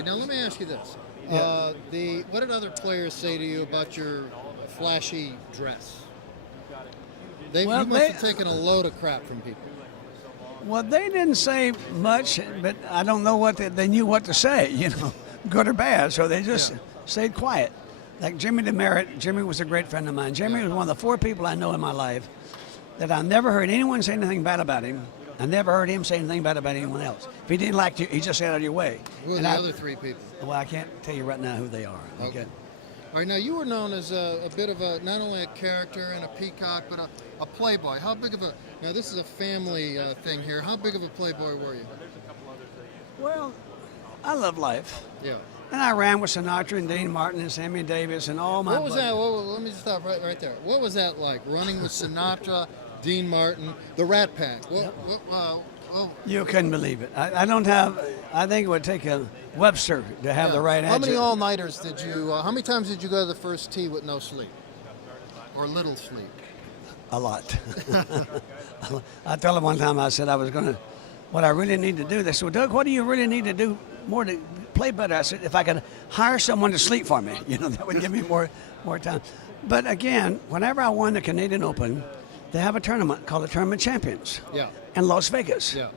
right, now let me ask you this. Yeah. What did other players say to you about your flashy dress? You must have taken a load of crap from people. Well, they didn't say much, but I don't know what they knew what to say, good or bad. So they just stayed quiet. Like Jimmy DeMeritt, Jimmy was a great friend of mine. Jimmy was one of the 4 people I know in my life that I never heard anyone say anything bad about him. I never heard him say anything bad about anyone else. If he didn't like you, he just said out of your way. Who are the other 3 people? Well, I can't tell you right now who they are. Okay. All right, now you were known as a bit of not only a character and a peacock, but a playboy. How big of now this is a family thing here. How big of a playboy were you? Well, I love life. Yeah. And I ran with Sinatra and Dean Martin and Sammy Davis and all my What was that? Let me just stop right there. What was that like, running with Sinatra, Dean Martin, the Rat Pack? You couldn't believe it. I think it would take a Webster to have the right answer. How many all-nighters did you, how many times did you go to the first tee with no sleep? Or little sleep? A lot. I told them one time, I said I was going to, what I really need to do. They said, well, Doug, what do you really need to do more to play better? I said, if I could hire someone to sleep for me, that would give me more time. But again, whenever I won the Canadian Open, they have a tournament called the Tournament Champions in Las Vegas. Yeah.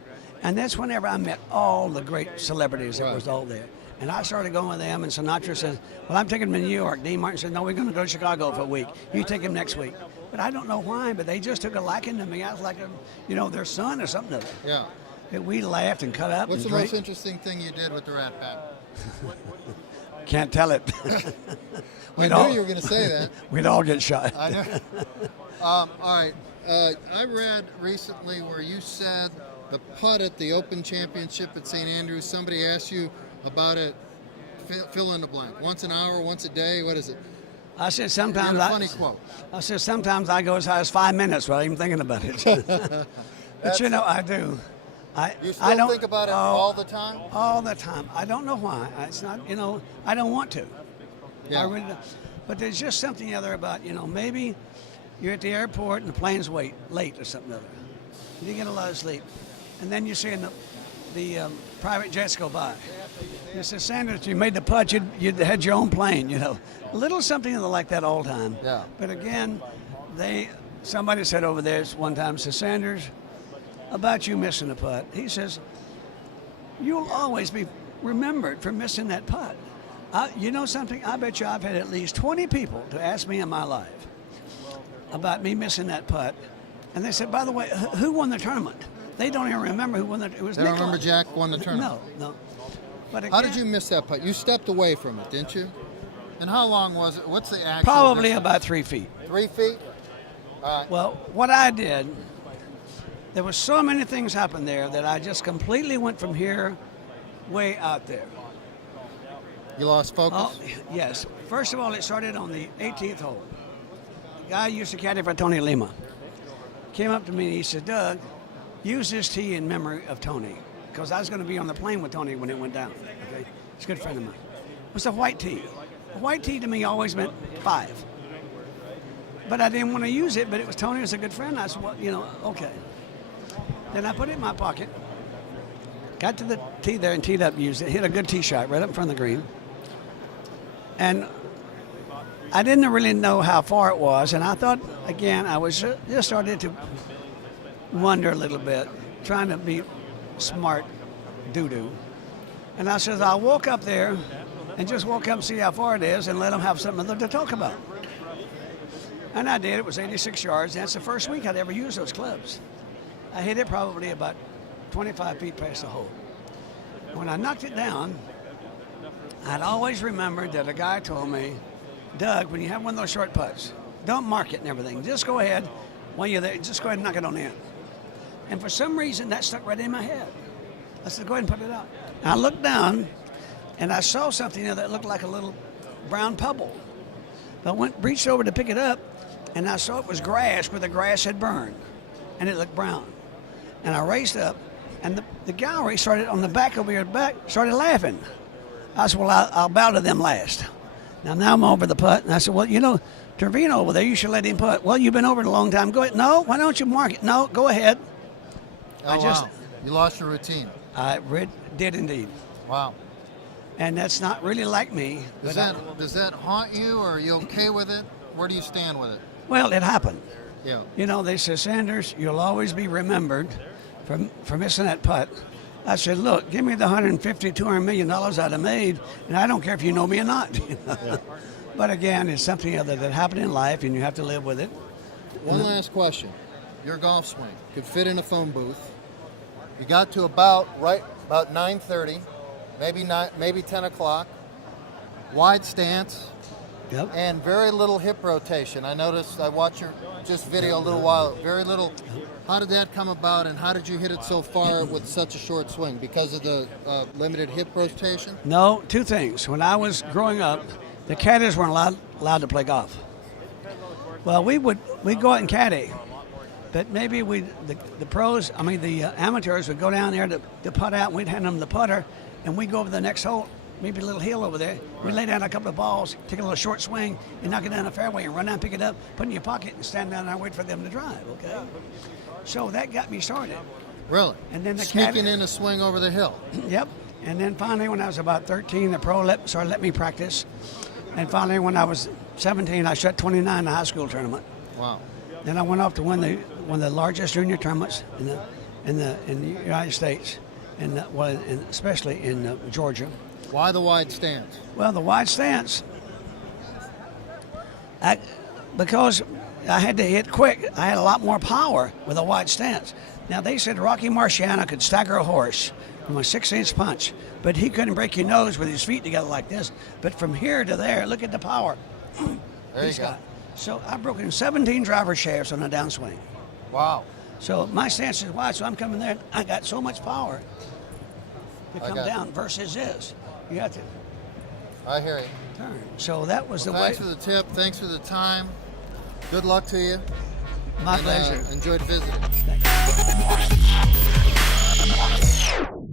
And that's whenever I met all the great celebrities that was all there. And I started going with them, and Sinatra said, well, I'm taking them to New York. Dean Martin said, no, we're going to go to Chicago for a week. You take him next week. But I don't know why, but they just took a liking to me. I was like, their son or something. Yeah. We laughed and cut up. What's the most interesting thing you did with the Rat Pack? Can't tell it. I knew you were going to say that. We'd all get shot. I know. All right. I read recently where you said the putt at the Open Championship at St. Andrews, somebody asked you about it, fill in the blank. Once an hour, once a day, what is it? I said sometimes funny quote. I said sometimes I go as high as 5 minutes without even thinking about it. But I do. You still think about it all the time? All the time. I don't know why. It's not, I don't want to. Yeah. I really don't. But there's just something other about, maybe you're at the airport and the plane's late or something other. You get a lot of sleep. And then you're seeing the private jets go by. You said, Sanders, if you made the putt, you'd had your own plane, A little something like that all the time. Yeah. But again, somebody said over there one time, said, Sanders, about you missing a putt. He says, you'll always be remembered for missing that putt. You know something? I bet you I've had at least 20 people to ask me in my life about me missing that putt. And they said, by the way, who won the tournament? They don't even remember who won the tournament. They don't remember Jack won the tournament? No. But again, how did you miss that putt? You stepped away from it, didn't you? And how long was it? What's the actual probably distance? About 3 feet. 3 feet? All right. Well, what I did, there were so many things happened there that I just completely went from here way out there. You lost focus? Oh, yes. First of all, it started on the 18th hole. The guy used to caddy for Tony Lima. Came up to me and he said, Doug, use this tee in memory of Tony, because I was going to be on the plane with Tony when it went down. Okay, he's a good friend of mine. It was a white tee. A white tee to me always meant 5. But I didn't want to use it, but it was Tony was a good friend. I said, well, okay. Then I put it in my pocket, got to the tee there and teed up, used it, hit a good tee shot right up in front of the green. And I didn't really know how far it was, and I thought, again, I was just started to wonder a little bit, trying to be smart doo-doo. And I said, I'll walk up there and just walk up and see how far it is and let them have something to talk about. And I did. It was 86 yards. That's the first week I'd ever used those clubs. I hit it probably about 25 feet past the hole. When I knocked it down, I'd always remembered that a guy told me, Doug, when you have one of those short putts, don't mark it and everything. Just go ahead, while you're there, just go ahead and knock it on in. And for some reason, that stuck right in my head. I said, go ahead and put it up. And I looked down, and I saw something there that looked like a little brown pebble. I reached over to pick it up, and I saw it was grass where the grass had burned, and it looked brown. And I raced up, and the gallery started on the back over your back, started laughing. I said, well, I'll bow to them last. Now I'm over the putt, and I said, well, Trevino over there, you should let him putt. Well, you've been over it a long time. Go ahead. No, why don't you mark it? No, go ahead. Oh, wow. You lost your routine. I did indeed. Wow. And that's not really like me. Does that haunt you, or are you okay with it? Where do you stand with it? Well, it happened. Yeah. You know, they said, Sanders, you'll always be remembered for missing that putt. I said, look, give me the $150, $200 million I'd have made, and I don't care if you know me or not. Yeah. But again, it's something other that happened in life, and you have to live with it. One last question. Your golf swing could fit in a phone booth. You got to about 9:30, maybe 10 o'clock. Wide stance. Yep. And very little hip rotation. I noticed, I watched your video a little while, very little. How did that come about, and how did you hit it so far with such a short swing? Because of the limited hip rotation? No, two things. When I was growing up, the caddies weren't allowed to play golf. Well, we'd go out and caddy, but maybe the amateurs would go down there to putt out, and we'd hand them the putter, and we'd go over the next hole, maybe a little hill over there. We'd lay down a couple of balls, take a little short swing, and knock it down the fairway, and run down, pick it up, put it in your pocket, and stand down there and wait for them to drive, okay? So that got me started. Really? And then the sneaking in a swing over the hill. Yep. And then finally, when I was about 13, the pro started letting me practice. And finally, when I was 17, I shot 29 in the high school tournament. Wow. Then I went off to win one of the largest junior tournaments in the United States, and especially in Georgia. Why the wide stance? Well, the wide stance, because I had to hit quick. I had a lot more power with a wide stance. Now, they said Rocky Marciano could stagger a horse from a 6-inch punch, but he couldn't break your nose with his feet together like this. But from here to there, look at the power. There you go. So I broke in 17 driver shafts on a downswing. Wow. So my stance is wide, so I'm coming there. I got so much power to come down versus this. You have to I hear you. turn. So that was the way. Thanks for the tip. Thanks for the time. Good luck to you. My pleasure. Enjoyed visiting. Thank you.